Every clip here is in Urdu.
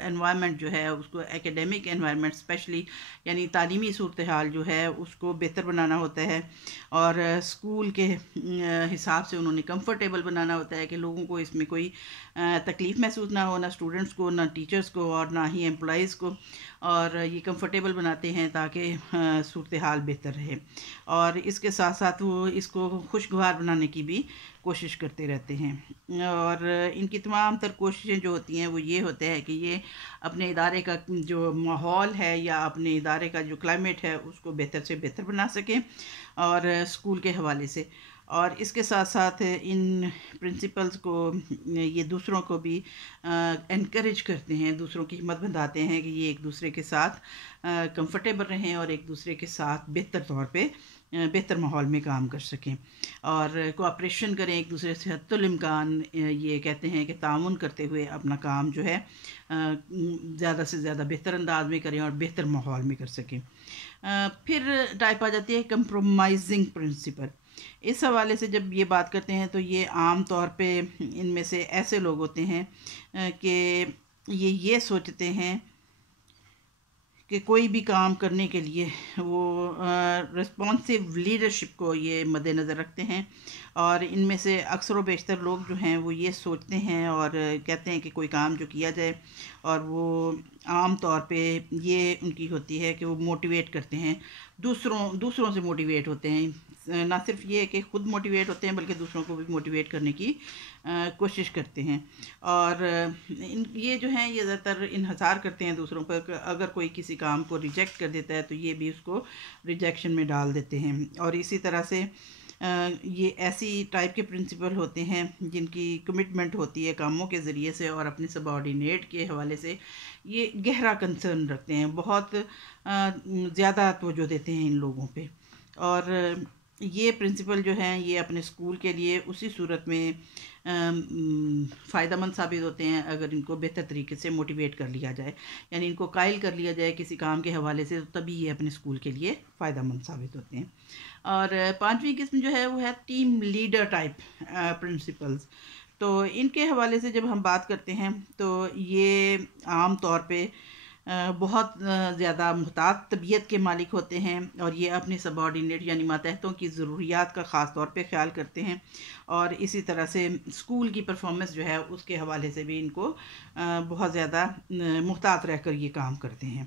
انوائرمنٹ جو ہے اس کو ایکیڈیمک انوائرمنٹ اسپیشلی یعنی تعلیمی صورتحال جو ہے اس کو بہتر بنانا ہوتا ہے، اور اسکول کے حساب سے انہوں نے کمفرٹیبل بنانا ہوتا ہے کہ لوگوں کو اس میں کوئی تکلیف محسوس نہ ہو، نہ اسٹوڈنٹس کو، نہ ٹیچرس کو، اور نہ ہی امپلائیز کو، اور یہ کمفرٹیبل بناتے ہیں تاکہ صورتحال بہتر رہے، اور اس کے ساتھ ساتھ وہ اس کو خوشگوار بنانے کی بھی کوشش کرتے رہتے ہیں، اور ان کی تمام تر کوششیں جو ہوتی ہیں وہ یہ ہوتا ہے کہ یہ اپنے ادارے کا جو ماحول ہے یا اپنے ادارے کا جو کلائمیٹ ہے اس کو بہتر سے بہتر بنا سکیں، اور اسکول کے حوالے سے، اور اس کے ساتھ ساتھ ان پرنسپلز کو یہ دوسروں کو بھی انکریج کرتے ہیں، دوسروں کی ہمت بندھاتے ہیں کہ یہ ایک دوسرے کے ساتھ کمفرٹیبل رہیں اور ایک دوسرے کے ساتھ بہتر طور پہ بہتر ماحول میں کام کر سکیں، اور کوآپریشن کریں ایک دوسرے سے حتی الامکان، یہ کہتے ہیں کہ تعاون کرتے ہوئے اپنا کام جو ہے زیادہ سے زیادہ بہتر انداز میں کریں اور بہتر ماحول میں کر سکیں۔ پھر ٹائپ آ جاتی ہے کمپرومائزنگ پرنسپل۔ اس حوالے سے جب یہ بات کرتے ہیں تو یہ عام طور پہ ان میں سے ایسے لوگ ہوتے ہیں کہ یہ سوچتے ہیں کہ کوئی بھی کام کرنے کے لیے وہ رسپانسو لیڈرشپ کو یہ مد نظر رکھتے ہیں، اور ان میں سے اکثر و بیشتر لوگ جو ہیں وہ یہ سوچتے ہیں اور کہتے ہیں کہ کوئی کام جو کیا جائے، اور وہ عام طور پہ یہ ان کی ہوتی ہے کہ وہ موٹیویٹ کرتے ہیں، دوسروں سے موٹیویٹ ہوتے ہیں، نہ صرف یہ کہ خود موٹیویٹ ہوتے ہیں بلکہ دوسروں کو بھی موٹیویٹ کرنے کی کوشش کرتے ہیں، اور یہ جو ہیں یہ زیادہ تر انحصار کرتے ہیں دوسروں پر، کہ اگر کوئی کسی کام کو ریجیکٹ کر دیتا ہے تو یہ بھی اس کو ریجیکشن میں ڈال دیتے ہیں، اور اسی طرح سے یہ ایسی ٹائپ کے پرنسپل ہوتے ہیں جن کی کمٹمنٹ ہوتی ہے کاموں کے ذریعے سے اور اپنے سب آرڈینیٹ کے حوالے سے یہ گہرا کنسرن رکھتے ہیں، بہت زیادہ توجہ دیتے ہیں ان لوگوں پہ، اور یہ پرنسپل جو ہیں یہ اپنے اسکول کے لیے اسی صورت میں فائدہ مند ثابت ہوتے ہیں اگر ان کو بہتر طریقے سے موٹیویٹ کر لیا جائے، یعنی ان کو قائل کر لیا جائے کسی کام کے حوالے سے، تو تبھی یہ اپنے اسکول کے لیے فائدہ مند ثابت ہوتے ہیں۔ اور پانچویں قسم جو ہے وہ ہے ٹیم لیڈر ٹائپ پرنسپلز۔ تو ان کے حوالے سے جب ہم بات کرتے ہیں تو یہ عام طور پہ بہت زیادہ محتاط طبیعت کے مالک ہوتے ہیں، اور یہ اپنے سب آرڈینیٹ یعنی ماتحتوں کی ضروریات کا خاص طور پہ خیال کرتے ہیں، اور اسی طرح سے اسکول کی پرفارمنس جو ہے اس کے حوالے سے بھی ان کو بہت زیادہ محتاط رہ کر یہ کام کرتے ہیں،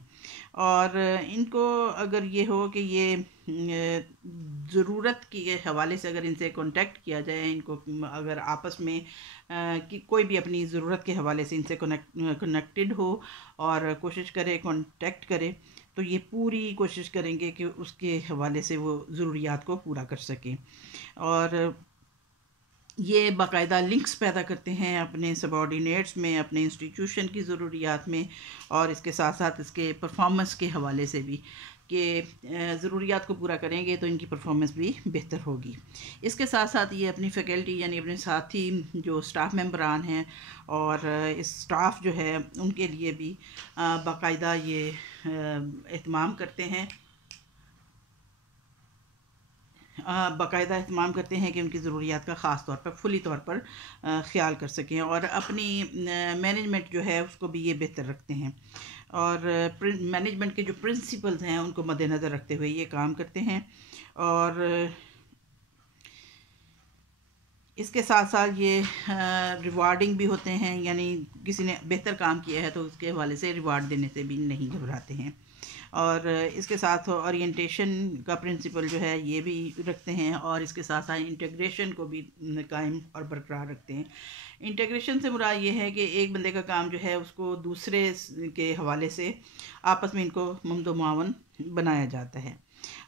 اور ان کو اگر یہ ہو کہ یہ ضرورت کے حوالے سے اگر ان سے کانٹیکٹ کیا جائے، ان کو اگر آپس میں کہ کوئی بھی اپنی ضرورت کے حوالے سے ان سے کنیکٹڈ ہو اور کوشش کرے کانٹیکٹ کرے، تو یہ پوری کوشش کریں گے کہ اس کے حوالے سے وہ ضروریات کو پورا کر سکیں، اور یہ باقاعدہ لنکس پیدا کرتے ہیں اپنے سب آرڈینیٹس میں، اپنے انسٹیٹیوشن کی ضروریات میں، اور اس کے ساتھ ساتھ اس کے پرفارمنس کے حوالے سے بھی کہ ضروریات کو پورا کریں گے تو ان کی پرفارمنس بھی بہتر ہوگی۔ اس کے ساتھ ساتھ یہ اپنی فیکلٹی یعنی اپنے ساتھی جو سٹاف ممبران ہیں اور اس سٹاف جو ہے ان کے لیے بھی باقاعدہ یہ اہتمام کرتے ہیں کہ ان کی ضروریات کا خاص طور پر فلی طور پر خیال کر سکیں، اور اپنی مینجمنٹ جو ہے اس کو بھی یہ بہتر رکھتے ہیں، اور مینجمنٹ کے جو پرنسپلز ہیں ان کو مد نظر رکھتے ہوئے یہ کام کرتے ہیں، اور اس کے ساتھ ساتھ یہ ریوارڈنگ بھی ہوتے ہیں، یعنی کسی نے بہتر کام کیا ہے تو اس کے حوالے سے ریوارڈ دینے سے بھی نہیں گھبراتے ہیں، اور اس کے ساتھ اورینٹیشن کا پرنسپل جو ہے یہ بھی رکھتے ہیں، اور اس کے ساتھ ساتھ انٹیگریشن کو بھی قائم اور برقرار رکھتے ہیں۔ انٹیگریشن سے مراد یہ ہے کہ ایک بندے کا کام جو ہے اس کو دوسرے کے حوالے سے آپس میں ان کو ممد و معاون بنایا جاتا ہے،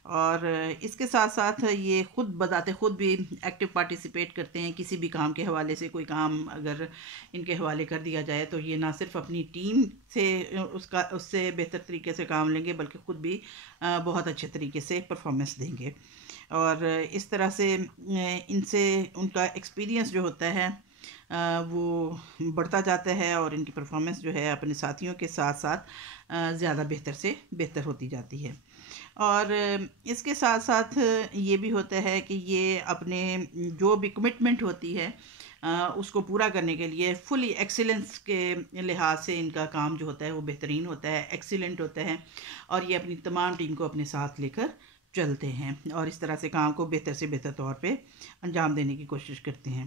اور اس کے ساتھ ساتھ یہ خود بذات خود بھی ایکٹیو پارٹیسپیٹ کرتے ہیں کسی بھی کام کے حوالے سے۔ کوئی کام اگر ان کے حوالے کر دیا جائے تو یہ نہ صرف اپنی ٹیم سے اس سے بہتر طریقے سے کام لیں گے بلکہ خود بھی بہت اچھے طریقے سے پرفارمنس دیں گے، اور اس طرح سے ان سے ان کا ایکسپیرینس جو ہوتا ہے وہ بڑھتا جاتا ہے، اور ان کی پرفارمنس جو ہے اپنے ساتھیوں کے ساتھ ساتھ زیادہ بہتر سے بہتر ہوتی جاتی ہے۔ اور اس کے ساتھ ساتھ یہ بھی ہوتا ہے کہ یہ اپنے جو بھی کمٹمنٹ ہوتی ہے اس کو پورا کرنے کے لیے فلی ایکسیلنس کے لحاظ سے ان کا کام جو ہوتا ہے وہ بہترین ہوتا ہے، ایکسیلنٹ ہوتا ہے، اور یہ اپنی تمام ٹیم کو اپنے ساتھ لے کر چلتے ہیں اور اس طرح سے کام کو بہتر سے بہتر طور پہ انجام دینے کی کوشش کرتے ہیں۔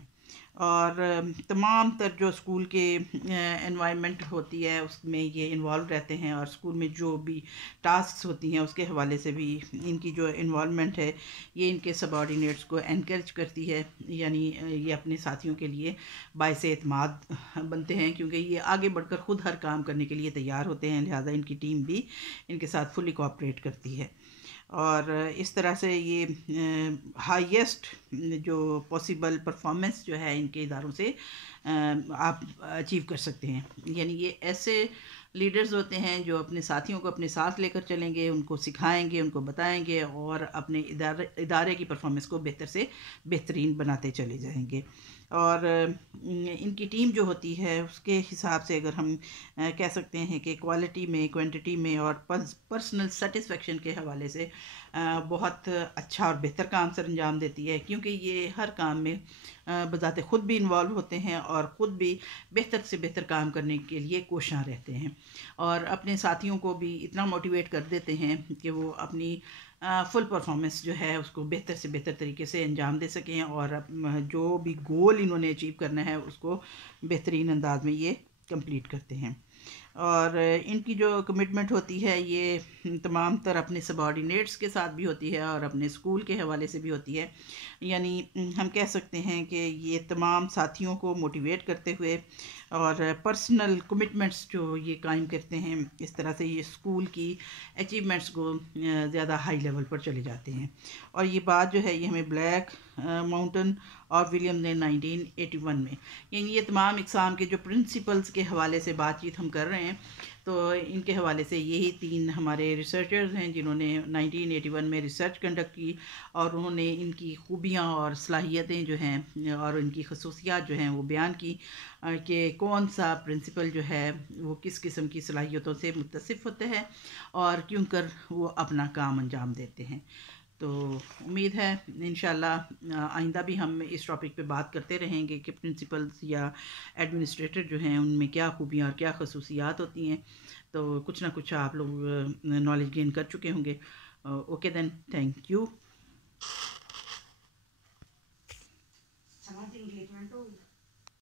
اور تمام تر جو اسکول کے انوائرمنٹ ہوتی ہے اس میں یہ انوالو رہتے ہیں، اور اسکول میں جو بھی ٹاسکس ہوتی ہیں اس کے حوالے سے بھی ان کی جو انوالومنٹ ہے یہ ان کے سب آرڈینیٹس کو انکریج کرتی ہے، یعنی یہ اپنے ساتھیوں کے لیے باعث اعتماد بنتے ہیں، کیونکہ یہ آگے بڑھ کر خود ہر کام کرنے کے لیے تیار ہوتے ہیں، لہٰذا ان کی ٹیم بھی ان کے ساتھ فلی کوآپریٹ کرتی ہے، اور اس طرح سے یہ ہائیسٹ جو پاسبل پرفارمنس جو ہے ان کے اداروں سے آپ اچیو کر سکتے ہیں۔ یعنی یہ ایسے لیڈرز ہوتے ہیں جو اپنے ساتھیوں کو اپنے ساتھ لے کر چلیں گے، ان کو سکھائیں گے، ان کو بتائیں گے، اور اپنے ادارے کی پرفارمنس کو بہتر سے بہترین بناتے چلے جائیں گے۔ اور ان کی ٹیم جو ہوتی ہے اس کے حساب سے اگر ہم کہہ سکتے ہیں کہ کوالٹی میں، کوانٹٹی میں اور پرسنل سیٹسفیکشن کے حوالے سے بہت اچھا اور بہتر کام سر انجام دیتی ہے، کیونکہ یہ ہر کام میں بذات خود بھی انوالو ہوتے ہیں اور خود بھی بہتر سے بہتر کام کرنے کے لیے کوشاں رہتے ہیں، اور اپنے ساتھیوں کو بھی اتنا موٹیویٹ کر دیتے ہیں کہ وہ اپنی فل پرفارمنس جو ہے اس کو بہتر سے بہتر طریقے سے انجام دے سکیں، اور جو بھی گول انہوں نے اچیو کرنا ہے اس کو بہترین انداز میں یہ کمپلیٹ کرتے ہیں۔ اور ان کی جو کمٹمنٹ ہوتی ہے یہ تمام تر اپنے سب آرڈینیٹس کے ساتھ بھی ہوتی ہے اور اپنے اسکول کے حوالے سے بھی ہوتی ہے، یعنی ہم کہہ سکتے ہیں کہ یہ تمام ساتھیوں کو موٹیویٹ کرتے ہوئے اور پرسنل کمٹمنٹس جو یہ قائم کرتے ہیں، اس طرح سے یہ اسکول کی اچیومنٹس کو زیادہ ہائی لیول پر چلے جاتے ہیں۔ اور یہ بات جو ہے یہ ہمیں بلیک ماؤنٹن اور ولیم نے 1981 میں، یعنی یہ تمام اقسام کے جو پرنسپلز کے حوالے سے بات چیت ہم کر رہے ہیں تو ان کے حوالے سے یہی 3 ہمارے ریسرچرز ہیں جنہوں نے 1981 میں ریسرچ کنڈکٹ کی، اور انہوں نے ان کی خوبیاں اور صلاحیتیں جو ہیں اور ان کی خصوصیات جو ہیں وہ بیان کی کہ کون سا پرنسپل جو ہے وہ کس قسم کی صلاحیتوں سے متصف ہوتا ہے اور کیوں کر وہ اپنا کام انجام دیتے ہیں۔ تو امید ہے انشاءاللہ آئندہ بھی ہم اس ٹاپک پہ بات کرتے رہیں گے کہ پرنسپلز یا ایڈمنسٹریٹر جو ہیں ان میں کیا خوبیاں اور کیا خصوصیات ہوتی ہیں، تو کچھ نہ کچھ آپ لوگ نالج گین کر چکے ہوں گے۔ Okay then, thank you.